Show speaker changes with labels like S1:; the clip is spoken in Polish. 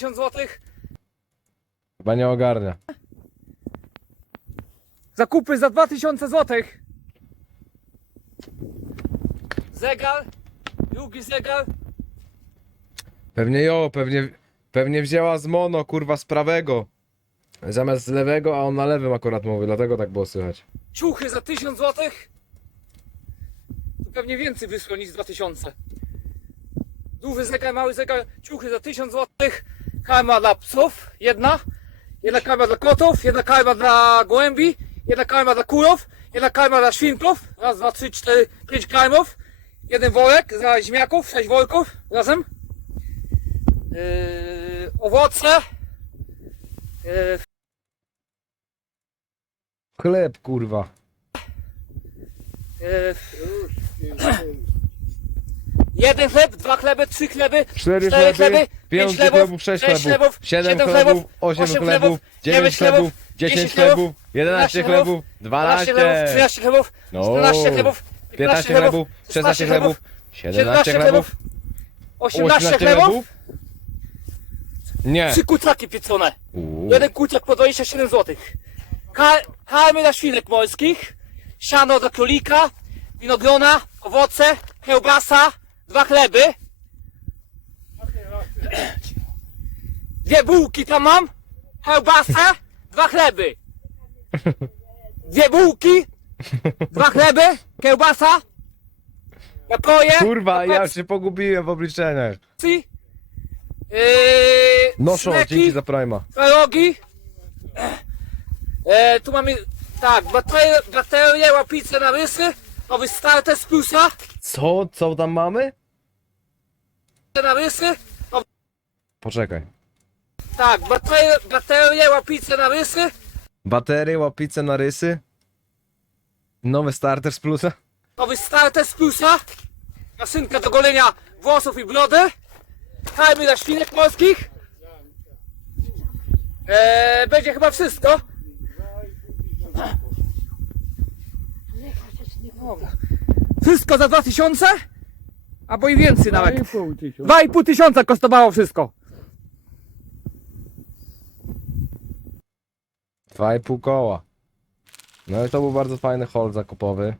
S1: 1000 zł.
S2: Chyba nie ogarnia.
S1: Zakupy za 2000 zł. Zegar. Drugi zegar.
S2: Pewnie jo, pewnie, pewnie wzięła z mono, kurwa, z prawego. Zamiast z lewego, a on na lewym akurat mówi, dlatego tak było słychać.
S1: Ciuchy za 1000 zł. To pewnie więcej wyszło niż 2000. Duży zegar, mały zegar, ciuchy za 1000 zł. Karma dla psów, jedna. Jedna karma dla kotów, jedna karma dla gołębi, jedna karma dla kurów, jedna karma dla świnków. Raz, dwa, trzy, cztery, pięć karmów. Jeden worek dla ziemniaków, sześć worków razem. Yy, owoce. Yy,
S2: Chleb, kurwa.
S1: yy, jeden chleb, dwa chleby, trzy chleby,
S2: Cztery chleby, pięć chlebów, sześć chlebów, siedem chlebów, osiem chlebów, dziewięć chlebów, dziesięć chlebów, jedenaście chlebów,
S1: 12 chlebów,
S2: dwanaście,
S1: 13 chlebów,
S2: No.
S1: 14 chlebów,
S2: 15 chlebów, 16 chlebów, 17 chlebów,
S1: 18 chlebów,
S2: Nie.
S1: trzy kurczaki pieczone.
S2: Uuu.
S1: Jeden kurczak po 27 zł. Ka- Karmy dla świnek morskich, siano dla królika, winogrona, owoce, kiełbasa, dwa chleby. Dwie bułki tam mam, kiełbasa, dwa chleby. Dwie bułki, dwa chleby, kiełbasa, napoje,
S2: Kurwa, ja
S1: Pepsi,
S2: się pogubiłem w obliczeniach.
S1: yy,
S2: Noszą,
S1: sneki.
S2: dzięki za Prima.
S1: Pierogi. E, tu mamy tak, baterie, baterie łapice na rysy, nowy starter z plusa,
S2: Co? Co tam mamy?
S1: Na rysy,
S2: Poczekaj.
S1: tak, baterie, baterie łapice na rysy,
S2: Baterie, łapice na rysy. Nowy starter z plusa.
S1: nowy starter z plusa, maszynka do golenia włosów i brody, karmy dla świnek morskich. E, będzie chyba wszystko. Wszystko za 2000? Albo i więcej nawet. 2,5 tysiąca kosztowało wszystko.
S2: Dwa i pół koła. No i to był bardzo fajny haul zakupowy.